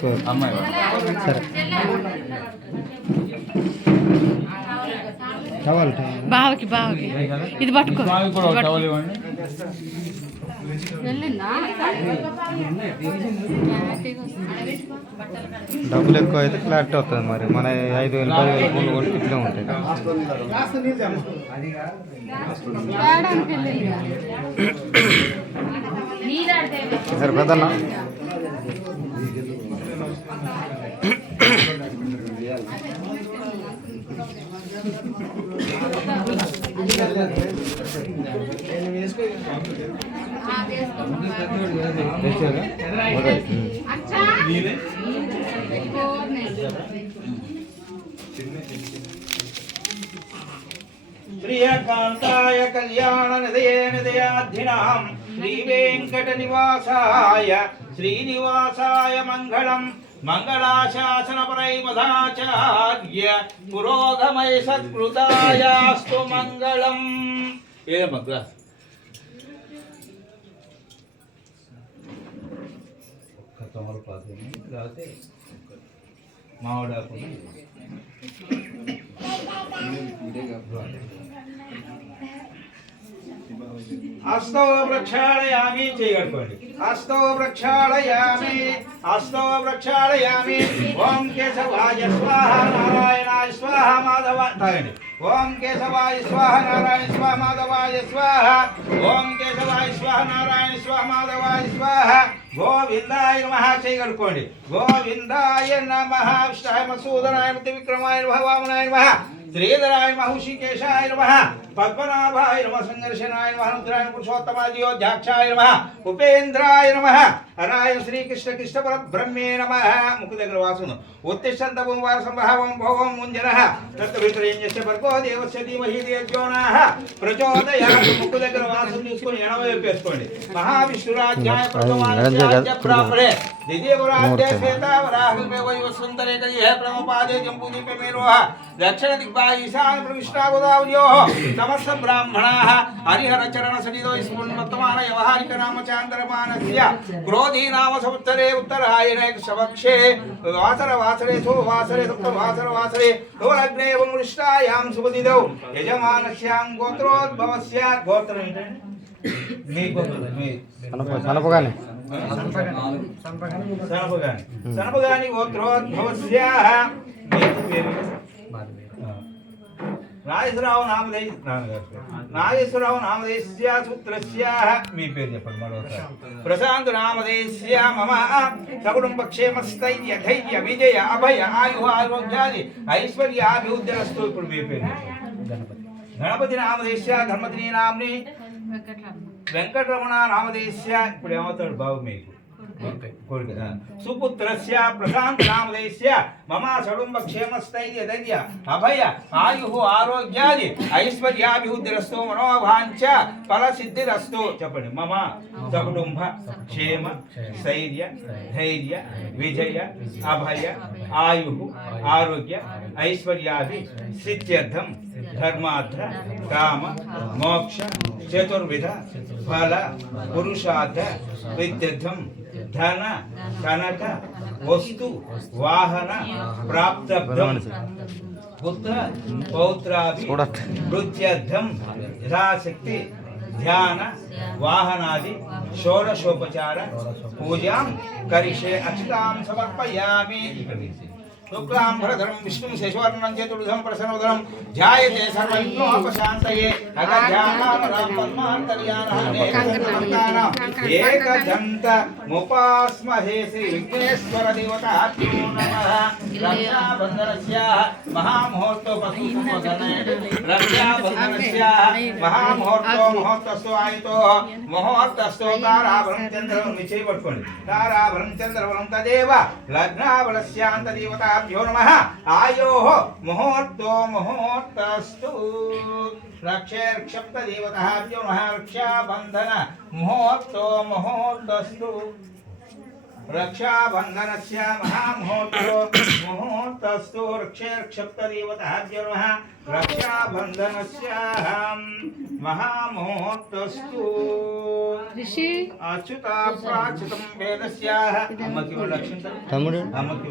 పట్టుకో సరే టవల్ బావకి ఇది పట్టుకో డబ్బులు ఎక్కువ అయితే క్లారిటీ వస్తుంది మరి మన 5,000 10,000 పూలు కొట్టి ఇట్లే ఉంటాయి సరే పెద్దన్న ప్రియకాంతాయ కళ్యాణ నిదయే నిదయాధినాం శ్రీ వెంకట నివాసాయ శ్రీనివాసాయ మంగళం మంగళాశాసన పరైమధాచార్య పురోగమయ సత్కృతాయాస్తు మంగళం. ఏదమ్మా మామిడాకు హస్తో ప్రక్షాళయామి చేయగడుకోండి. హస్తో ప్రక్షాళయామి హస్తో ప్రక్షాళయామి. ఓం కేశవాయ స్వాహ నారాయణాయ స్వాహ మాధవ తాగండి. ఓం కేశవాయ స్వాహ నారాయణ స్వాహ మాధవాయ స్వాహ. ఓం కేశవాయ స్వాహ నారాయణ స్వాహ మాధవాయ స్వాహ. గోవిందాయ నమః చేయగడుకోండి. గోవిందాయ నమః. విష్ణాయ మసూదనాయ విక్రమాయ నమః. వామనాయ నమః. శ్రీధరాయ నమః. హృషికేశాయ నమః. పద్మనాభాయ నమః. సంఘర్షణాయ నమః. రుద్రాయ పురుషోత్తమాదియోధ్యాక్షాయ నమః. ఉపేంద్రాయ నమః. హరాయ శ్రీకృష్ణ కృష్ణ పరబ్రహ్మే నమః. ముక్కు దగ్గర వాసును ఉత్తిష్టంత భూమివార సంభావం భోగం ముంజనః తత్వితరేణ్యస్య భర్గో దేవస్య ధీమహి ధియోయోనః ప్రచోదయాత్. ముక్కు దగ్గర వాసును చూసుకొని ఎడమ వైపు వేసుకోండి. మహావిష్ణురాజ్యాయ ప్రథమానస్య ప్రాపరే ద్వితీయపురాధ్య శ్వేతావరాహమే వైవస్వంతరే కయ్యః ప్రమపాదే జంబూదీపే మేరోః దక్షిణ దిగ్భాగే ఈశాన ప్రవిష్ణా గోదావర్యోః సమస్త బ్రాహ్మణాః హరిహర చరణ సన్నిధౌ స్మృతమాన వ్యవహారిక నామ చాంద్రమానస్య క్రోధీ నామ సంవత్సరే ఉత్తరాయణే శవక్షే వాసర వాసరే సువాసరే సుప్త వాసర వాసరే లోలగ్నే వృష్టాయాం శుభదిదౌ యజమానస్యాం గోత్రోద్భవస్య. గోత్రం ఏంటండి మీ గోత్రం? మీ సనపగాని సనపగాని గోత్రోద్భవస్యాః. నాగేశ్వరరావు నామదేశ్య సూత్రస్యాః. మీ పేరు చెప్పండి మరోసారి. ప్రశాంత్ నామదేశ్య మమ సకుటుంబ క్షేమస్థైర్య ధైర్య విజయ అభయ ఆయు ఆరోగ్యాది ఐశ్వర్యాభివృద్ధిరస్తు. ఇప్పుడు మీ పేరు గణపతి నామదేశ్య ధర్మతిని నామ్ని వెంకటరమణ నామదేశ్య. ఇప్పుడు ఏమవుతాడు బాబు మీకు? సుపుత్రస్య ప్రశాంత్ నామదేశ్య మమ సడుంబ క్షేమస్థైర్య ధైర్య అభయ ఆయు ఆరోగ్యాది ఐశ్వర్యాభివృద్ధిరస్తు మనోవాంఛ ఫలసిద్ధిరస్తు. చెప్పండి. మమ సకుటుంబ క్షేమ స్థైర్య ధైర్య విజయ అభయ ఆయు ఆరోగ్య ఐశ్వర్యాది సిద్ధ్యర్థం ధర్మార్థ కామ మోక్ష చతుర్విధ ఫల పురుషార్థ విద్యర్థం ధన కనక వస్తు వాహన ప్రాప్తర్థం పుత్ర పౌత్రాది వృత్యర్థం యథాశక్తి ధ్యాన వాహనాది షోడశోపచార పూజాం కరిష్యే. అక్షతాం సమర్పయామి. శుక్లాంబరధరం విష్ణుం శశివర్ణం చతుర్భుజం ప్రసన్నవదనం ధ్యాయతే సర్వవిఘ్నోపశాంతయే ఏకదంత ముపాస్మహే శ్రీ విఘ్నేశ్వర దేవతాభ్యో నమః. రక్షాబంధనస్య మహాముహూర్తో ముహూర్తస్తో ఆయుతో ముహూర్తస్తో తారాభరం చంద్రవరం. నిశ్చయ పట్టుకోండి. తారాభరం చంద్రవరం తదేవ లగ్నాబలస్యాంత దేవత భ్యో నమః. ఆయోః ముహూర్తో ముహూర్తస్తు. రక్షేర్క్షప్త దేవతాభ్యో నమః. రక్షాబంధన ముహూర్తో ముహూర్తస్తు. रक्षाबन्धनस्य मुहूर्तस्तु रक्षेर्क्षप्तदेवताभ्यर्वः रक्षाबन्धनस्य महामुहूर्तस्तु ऋषि अच्युता प्राच्युतं वेदस्याः अम्मकी लक्ष्मी తమ్ముడు అమ్మకి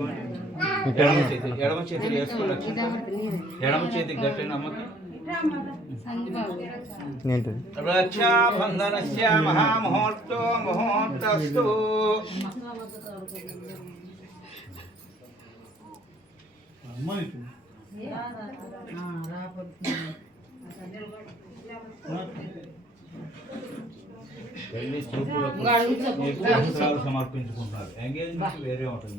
ఎడమ చేతి వేసుకో లక్ష్మి ఎడమ చేతికి గట్టిన అమ్మకి ఏంటిది రక్షాబంధనస్య మహాముహూర్తో ముహూర్తస్తు పెళ్లి చూపులకు వస్త్రాలు సమర్పించుకుంటున్నారు. ఎంగేజ్మెంట్ వేరే ఉంటుంది.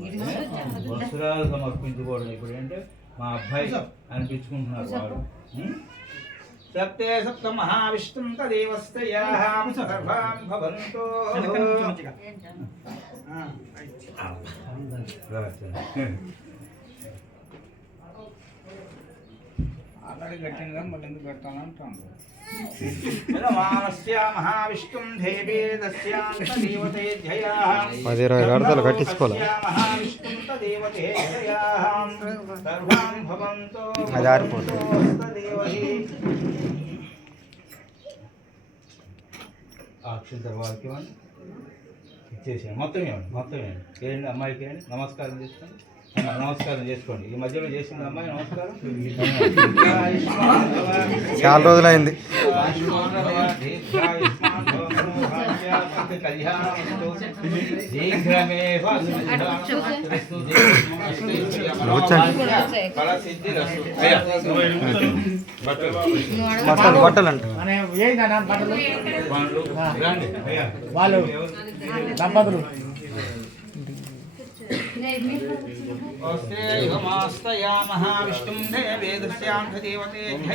వస్త్రాలు సమర్పించుకోవడం ఇప్పుడు ఏంటంటే మా అబ్బాయి అనిపించుకుంటున్నారు వాడు. సప్తే సప్త మహావిష్ణుం తదేవస్తయాః సర్వాం భవంతో. ఆల్రెడీ కట్టిందిగా మళ్ళీ ఎందుకు పెట్టాలంటాను. మానస్య మహావిష్ణుం దేవీ దస్యాంత దేవతే జయాః 10-20 గడతలు కట్టించుకోవాలి. మహావిష్ణుం తదేవతే జయాః సర్వాం భవంతో. అది ఆరిపోతుంది. అక్షం తర్వాత ఇచ్చేసేయండి. మొత్తం ఇవ్వండి, మొత్తం ఇవ్వండి. చేయండి, అమ్మాయికి వేయండి. నమస్కారం చేసుకోండి, నమస్కారం చేసుకోండి. ఈ మధ్యలో చేసింది అమ్మాయి నమస్కారం. చాలా రోజులైంది. బట్టలు బట్టలు అంట వాళ్ళు దంపతులు మహావిష్ణుం దేవే దస్యాంత దేవతే